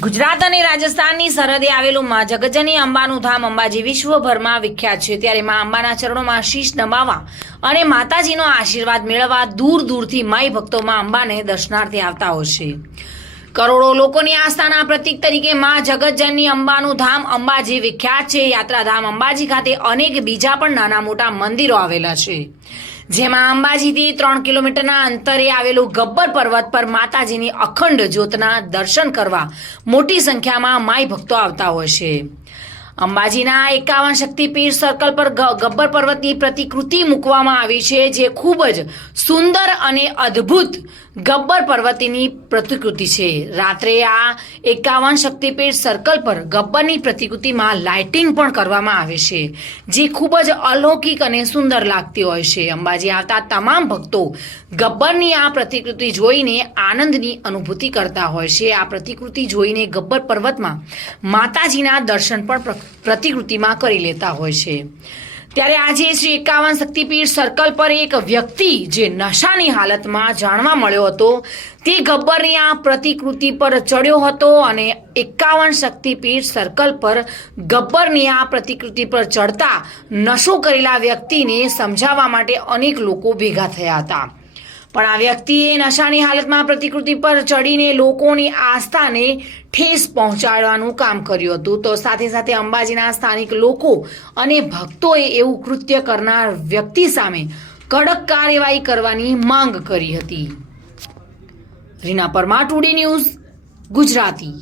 ગુજરાત અને રાજસ્થાનની સરહદે આવેલું માં જગજની અંબાનું ધામ અંબાજી વિશ્વભરમાં વિખ્યાત છે. ત્યારે માં અંબાના ચરણોમાં શીશ નમાવા અને માતાજીનો આશીર્વાદ મેળવવા દૂર દૂરથી માઈ ભક્તો માં અંબાને દર્શનાર્થે આવતા હોય છે. કરોડો લોકોની આસ્થાના પ્રતીક તરીકે માં જગતજનની અંબાનું ધામ અંબાજી વિખ્યાત છે. યાત્રાધામ અંબાજી ખાતે અનેક બીજા પણ નાના મોટા મંદિરો આવેલા છે. જેમાં અંબાજીથી ત્રણ કિલોમીટરના અંતરે આવેલું ગબ્બર પર્વત પર માતાજીની અખંડ જ્યોતના દર્શન કરવા મોટી સંખ્યામાં માઈ ભક્તો આવતા હોય છે. અંબાજીના એકાવન શક્તિપીઠ સર્કલ પર ગબ્બર પર્વતની પ્રતિકૃતિ મૂકવામાં આવી છે, જે ખૂબ જ સુંદર અને અદ્ભુત ગબ્બર પર્વતીની પ્રતિકૃતિ છે. રાત્રે આ એકાવન શક્તિપીઠ સર્કલ પર ગબ્બરની પ્રતિકૃતિમાં લાઇટિંગ પણ કરવામાં આવે છે, જે ખૂબ જ અલૌકિક અને સુંદર લાગતી હોય છે. અંબાજી આવતા તમામ ભક્તો ગબ્બરની આ પ્રતિકૃતિ જોઈને આનંદની અનુભૂતિ કરતા હોય છે. આ પ્રતિકૃતિ જોઈને ગબ્બર પર્વતમાં માતાજીના દર્શન પણ પ્રતિકૃતિમાં કરી લેતા હોય છે. ત્યારે આજે શ્રી એકાવન શક્તિપીઠ સર્કલ પર એક વ્યક્તિ જે નશાની હાલતમાં જાણવા મળ્યો હતો, તે ગબ્બરની આ પ્રતિકૃતિ પર ચડ્યો હતો અને એકાવન શક્તિપીઠ સર્કલ પર ગબ્બરની આ પ્રતિકૃતિ પર ચડતા નશો કરેલા વ્યક્તિને સમજાવવા માટે અનેક લોકો ભેગા થયા હતા. પણ આ વ્યક્તિએ નશાની હાલતમાં પ્રતિકૃતિ પર ચડીને લોકોની આસ્થાને ઠેસ પહોંચાડવાનું કામ કર્યું હતું. તો સાથે સાથે અંબાજીના સ્થાનિક લોકો અને ભક્તોએ એવું કૃત્ય કરનાર વ્યક્તિ સામે કડક કાર્યવાહી કરવાની માંગ કરી હતી. Reena Parmar today news Gujarati.